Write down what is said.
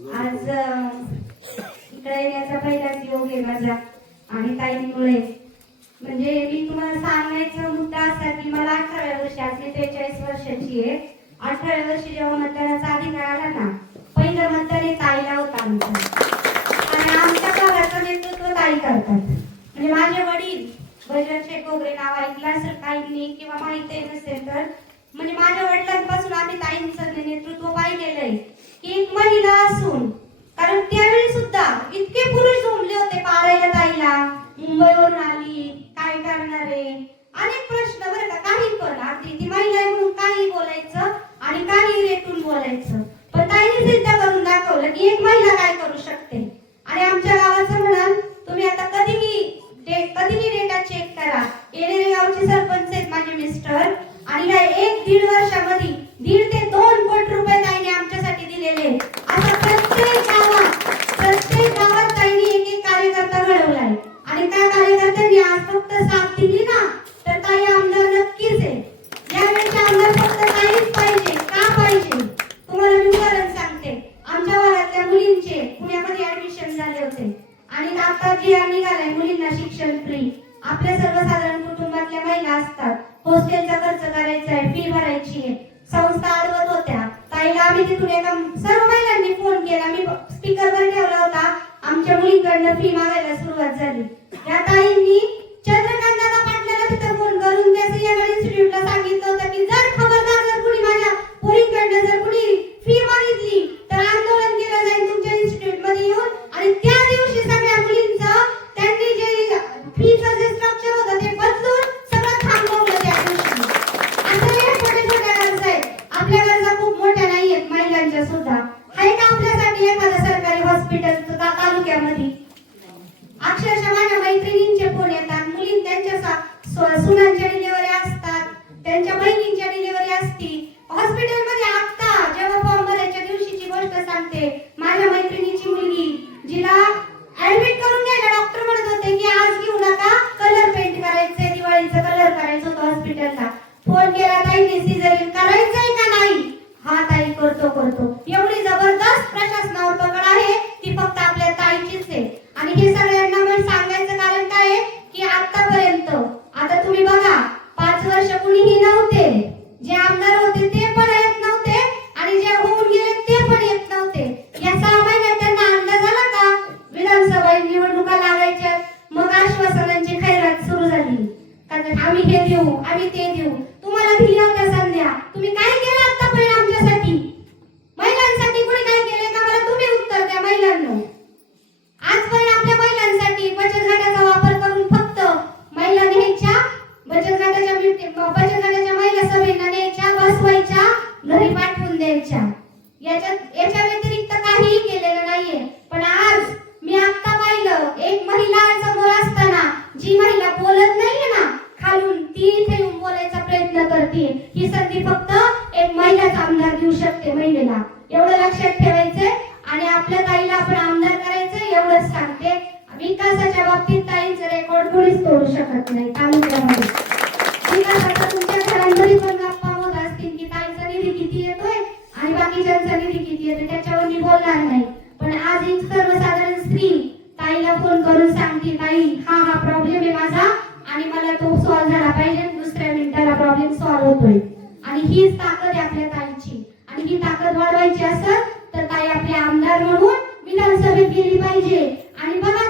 आज इकडे येण्याचा पहिलाच योग आहे माझा. आणि ताईंमुळे. म्हणजे मी तुम्हाला सांगायचा मुद्दा असा की मला अठराव्या वर्षी आज मी त्रेचाळीस वर्षाची आहे. अठराव्या वर्षी जेव्हा मतदानाचा अधिकार आला ना पहिलं मतदान हे ताईला होता आमचं. आणि आमच्या भागाचं नेतृत्व ताई करतात. म्हणजे माझे वडील भजन शेख वगैरे नाव ऐकलं असेल काहींनी किंवा माहिती नसेल तर म्हणजे माझ्या वडिलांपासून आम्ही ताईंचं नेतृत्व पाहिलेलं आहे की एक महिला असून कारण त्यावेळी सुद्धा इतके पुरुष झोंबले होते पारायला ताईला मुंबईवरून आली काय करणार आहे? अनेक प्रश्न बरं का काही पण. अगदी ती महिला आहे म्हणून काही बोलायचं आणि काही रेटून बोलायचं. पण ताईने सिद्ध करून दाखवलं की एक महिला काय कार्यकर्त्यांनी आज फक्त साथ दिली ना तर ताई आमदार नक्कीच आहे. यावेळेचे आमदार फक्त ताईच पाहिजे का पाहिजे? तुम्हाला मी उदाहरण सांगते. आमच्या भागातल्या मुलींचे पुण्यामध्ये ऍडमिशन झाले होते. आणि आता जे निघालाय मुलींना शिक्षण फ्री आपल्या सर्वसाधारण कुटुंबातल्या महिला असतात. हॉस्टेलचा खर्च करायचा आहे फी भरायची आहे. संस्था अडवत होत्या. ताईला आम्ही तिथून एका सर्व महिलांनी फोन केला. मी स्पीकरवर ठेवला होता. आमच्या मुलींकडनं फी मागायला सुरुवात झाली. आणि त्या दिवशी सगळ्या मुलींचं त्यांनी जे फीचं जे स्ट्रक्चर होतं ते बदलून सगळं थांबवलं त्या दिवशी. असं हे छोट्या छोट्या गरजा आहेत. आपल्या गरजा खूप मोठ्या नाहीयेत महिलांच्या सुद्धा. आहे का आपल्यासाठी एखादं सरकारी हॉस्पिटल सुद्धा तालुक्यामध्ये? अक्षरशः माझ्या मैत्रिणींचे फोन येतात. मुली त्यांच्या सुनांच्या फोन केला ताईने घरी पाठवून द्यायच्या. याच्या याच्या व्यतिरिक्त काहीही केलेलं नाहीये. पण आज मी आता पाहिलं एक महिला समोर असताना जी महिला बोलत नाहीये ना खालून ती इथे येऊन बोलायचा प्रयत्न करते. ही संधी फक्त एक महिलाच आमदार देऊ शकते महिलेला. एवढं लक्षात ठेवायचंय आणि आपल्या ताईला आपण आमदार करायचं एवढंच सांगते. विकासाच्या बाबतीत ताईंचं रेकॉर्ड कोणीच तोडू शकत नाही. तालुक्यामध्ये एक सर्वसाधारण स्त्री ताईला फोन करून सांगते ताई हा हा प्रॉब्लेम आहे माझा आणि मला तो सॉल्व्ह झाला पाहिजे. दुसऱ्या मिनिटाला प्रॉब्लेम सॉल्व्ह होतोय. आणि हीच ताकद आहे आपल्या ताईची. आणि ही ताकद वाढवायची असेल तर ताई आपले आमदार म्हणून विधानसभेत गेली पाहिजे. आणि बघा